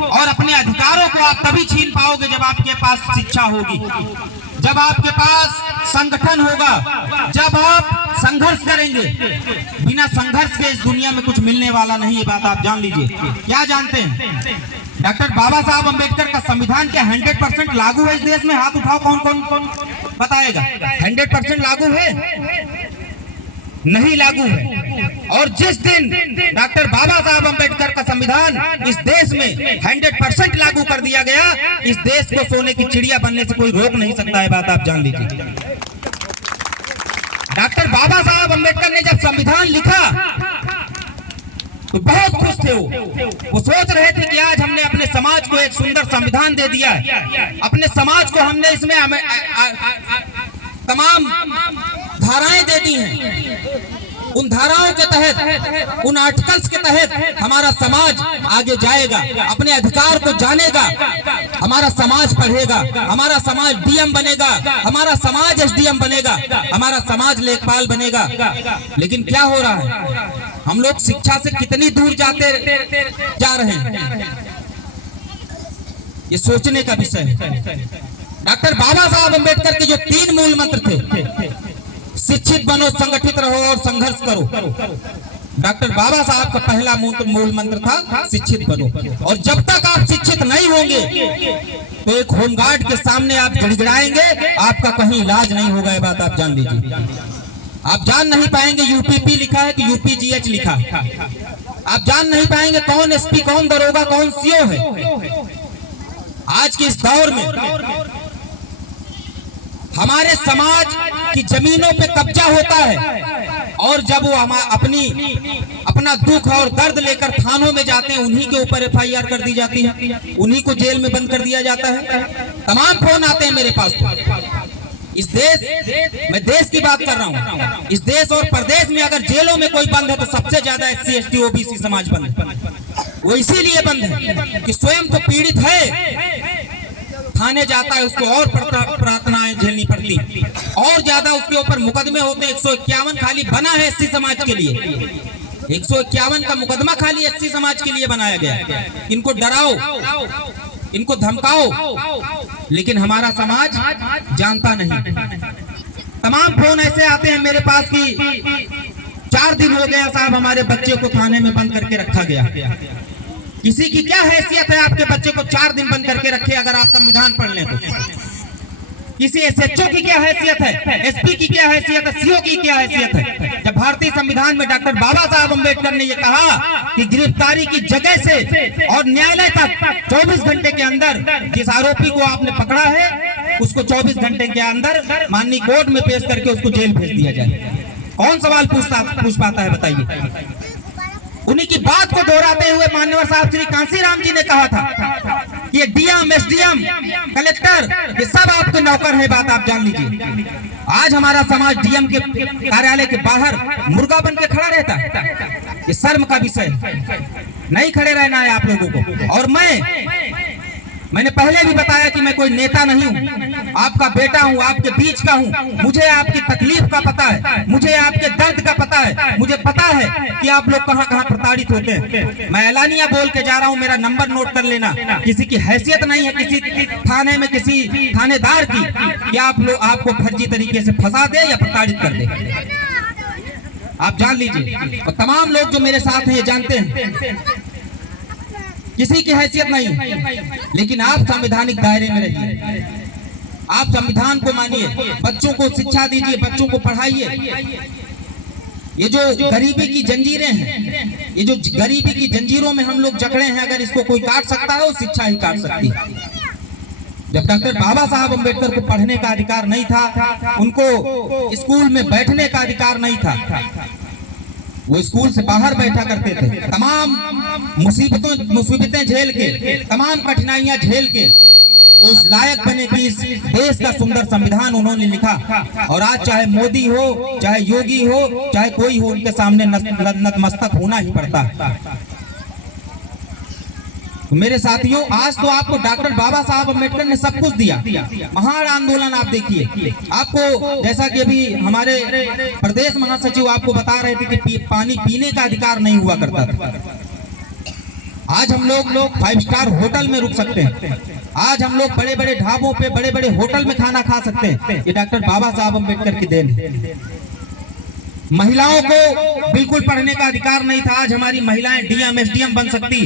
और अपने अधिकारों को आप तभी छीन पाओगे जब आपके पास शिक्षा होगी, जब आपके पास संगठन होगा, जब आप संघर्ष करेंगे। बिना संघर्ष के इस दुनिया में कुछ मिलने वाला नहीं, ये बात आप जान लीजिए। क्या जानते हैं, डॉक्टर बाबा साहब अम्बेडकर का संविधान क्या 100% लागू है इस देश में? हाथ उठाओ, कौन कौन कौन बताएगा? 100% लागू है? नहीं लागू है। और जिस दिन डॉक्टर बाबा साहब अम्बेडकर का संविधान इस देश में 100% लागू कर दिया गया, इस देश को सोने की चिड़िया बनने से कोई रोक नहीं सकता है, बात आप जान लीजिए। डॉक्टर बाबा साहब अम्बेडकर ने जब संविधान लिखा तो बहुत खुश थे। वो सोच रहे थे कि आज हमने अपने समाज को एक सुंदर संविधान दे दिया है, अपने समाज को हमने इसमें तमाम धाराएं दे दी हैं। उन धाराओं के तहत, उन आर्टिकल्स के तहत हमारा समाज आगे जाएगा, अपने अधिकार को जानेगा, हमारा समाज पढ़ेगा, हमारा समाज डीएम बनेगा, हमारा समाज एसडीएम बनेगा, हमारा समाज लेखपाल बनेगा। लेकिन क्या हो रहा है, हम लोग शिक्षा से कितनी दूर जा रहे हैं, ये सोचने का विषय है। डॉक्टर बाबा साहब अम्बेडकर के जो 3 मूल मंत्र थे, शिक्षित बनो, संगठित रहो और संघर्ष करो। डॉक्टर बाबा साहब का पहला मूल मंत्र था शिक्षित बनो। और जब तक आप शिक्षित नहीं होंगे तो एक होमगार्ड के सामने आप गिड़गिड़ाएंगे, आपका कहीं इलाज नहीं होगा, ये बात आप जान लीजिए। आप जान नहीं पाएंगे यूपीपी लिखा है कि यूपीजीएच लिखा है, आप जान नहीं पाएंगे कौन एसपी, कौन दरोगा, कौन सीओ है। आज के इस दौर में हमारे समाज की जमीनों पे कब्जा होता है, और जब वो अपना दुख और दर्द लेकर थानों में जाते हैं, उन्हीं के ऊपर एफआईआर कर दी जाती है, उन्हीं को जेल में बंद कर दिया जाता है। तमाम फोन आते हैं मेरे पास। इस देश, मैं देश की बात कर रहा हूँ, इस देश और प्रदेश में अगर जेलों में कोई बंद है तो सबसे ज्यादा एससी एसटी ओबीसी समाज बंद है। वो इसीलिए बंद है कि स्वयं तो पीड़ित है, थाने जाता है, उसको और प्रार्थनाएं झेलनी पड़ती, और ज्यादा उसके ऊपर मुकदमे होते हैं। 151 खाली बना है एससी समाज के लिए, 151 का मुकदमा खाली एससी समाज के लिए बनाया गया। इनको डराओ, इनको धमकाओ, लेकिन हमारा समाज जानता नहीं। तमाम फोन ऐसे आते हैं मेरे पास कि 4 दिन हो गया साहब, हमारे बच्चे को थाने में बंद करके रखा गया। किसी की क्या हैसियत है आपके बच्चे को 4 दिन बंद करके रखे? अगर आप संविधान पढ़ लें तो किसी एसएचओ की क्या हैसियत है, एसपी की क्या हैसियत है, सीओ की क्या हैसियत है? जब भारतीय संविधान में डॉक्टर बाबा साहब अम्बेडकर ने ये कहा कि गिरफ्तारी की जगह से और न्यायालय तक 24 घंटे के अंदर जिस आरोपी को आपने पकड़ा है उसको 24 घंटे के अंदर माननीय कोर्ट में पेश करके उसको जेल भेज दिया जाए, कौन सवाल पूछ पाता है बताइए? उन्हीं की बात को दोहराते हुए मान्यवर साहब श्री कांसीराम जी ने कहा था कि ये डीएम, एसडीएम, कलेक्टर, ये सब आपके नौकर है, बात आप जान लीजिए। आज हमारा समाज डीएम के कार्यालय के बाहर मुर्गा बन के खड़ा रहता है, ये शर्म का विषय है, नहीं खड़े रहना है आप लोगों को। और मैंने पहले भी बताया कि मैं कोई नेता नहीं हूँ, आपका बेटा हूँ, आपके बीच का हूँ। मुझे आपकी तकलीफ का पता है, मुझे आपके दर्द का पता है, मुझे पता है कि आप लोग कहाँ कहाँ प्रताड़ित होते हैं। मैं एलानिया बोल के जा रहा हूँ, मेरा नंबर नोट कर लेना। किसी की हैसियत नहीं है किसी थाने में किसी थानेदार की कि आप लोग आपको फर्जी तरीके से फंसा दे या प्रताड़ित कर दे, आप जान लीजिए। और तमाम लोग जो मेरे साथ हैं ये जानते हैं किसी की हैसियत नहीं, लेकिन आप संवैधानिक दायरे में रहिए, आप संविधान को मानिए, बच्चों को शिक्षा दीजिए, बच्चों को पढ़ाइए। ये जो गरीबी की जंजीरें हैं, ये जो गरीबी की जंजीरों में हम लोग जकड़े हैं, अगर इसको कोई काट सकता है वो शिक्षा ही काट सकती है। जब डॉक्टर बाबा साहब अम्बेडकर को पढ़ने का अधिकार नहीं था, उनको स्कूल में बैठने का अधिकार नहीं था, वो स्कूल से बाहर बैठा करते थे। तमाम मुसीबतें झेल के, तमाम कठिनाइयां झेल के वो उस लायक बने कि इस देश का सुंदर संविधान उन्होंने लिखा। और आज चाहे मोदी हो, चाहे योगी हो, चाहे कोई हो, उनके सामने नतमस्तक होना ही पड़ता है। तो मेरे साथियों, आज तो आपको डॉक्टर बाबा साहब अम्बेडकर ने सब कुछ दिया। महान आंदोलन आप देखिए, आपको जैसा कि अभी हमारे प्रदेश महासचिव आपको बता रहे थे कि पानी पीने का अधिकार नहीं हुआ करता था। आज हम लोग 5 स्टार होटल में रुक सकते हैं, आज हम लोग बड़े बड़े ढाबों पे बड़े बड़े होटल में खाना खा सकते हैं। ये डॉक्टर बाबा साहब अम्बेडकर की देन है। महिलाओं को बिल्कुल पढ़ने का अधिकार नहीं था, आज हमारी महिलाएं डीएम एसडीएम बन सकती,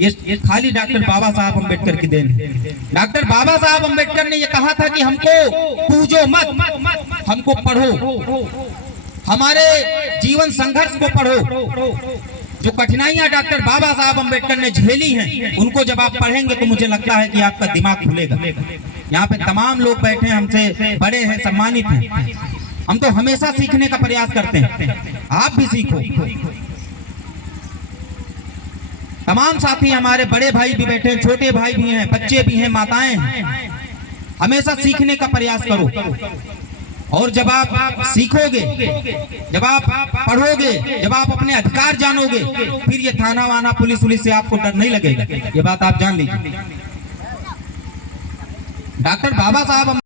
ये खाली डॉक्टर बाबा साहब अम्बेडकर की देन है। डॉक्टर बाबा साहब अम्बेडकर ने ये कहा था कि हमको पूजो मत, हमको पढ़ो, हमारे जीवन संघर्ष को पढ़ो। जो कठिनाइयां डॉक्टर बाबा साहब अम्बेडकर ने झेली हैं, उनको जब आप पढ़ेंगे तो मुझे लगता है कि आपका दिमाग खुलेगा। यहाँ पे तमाम लोग बैठे हैं, हमसे बड़े हैं, सम्मानित हैं। हम तो हमेशा सीखने का प्रयास करते हैं, आप भी सीखो। तमाम साथी हमारे बड़े भाई भी बैठे हैं, छोटे भाई भी हैं, बच्चे भी हैं, माताएं हैं। हमेशा सीखने का प्रयास करो, और जब आप सीखोगे, जब आप पढ़ोगे, जब आप अपने अधिकार जानोगे, फिर ये थाना वाना पुलिस से आपको डर नहीं लगेगा। ये बात आप जान लीजिए। डॉक्टर बाबा साहब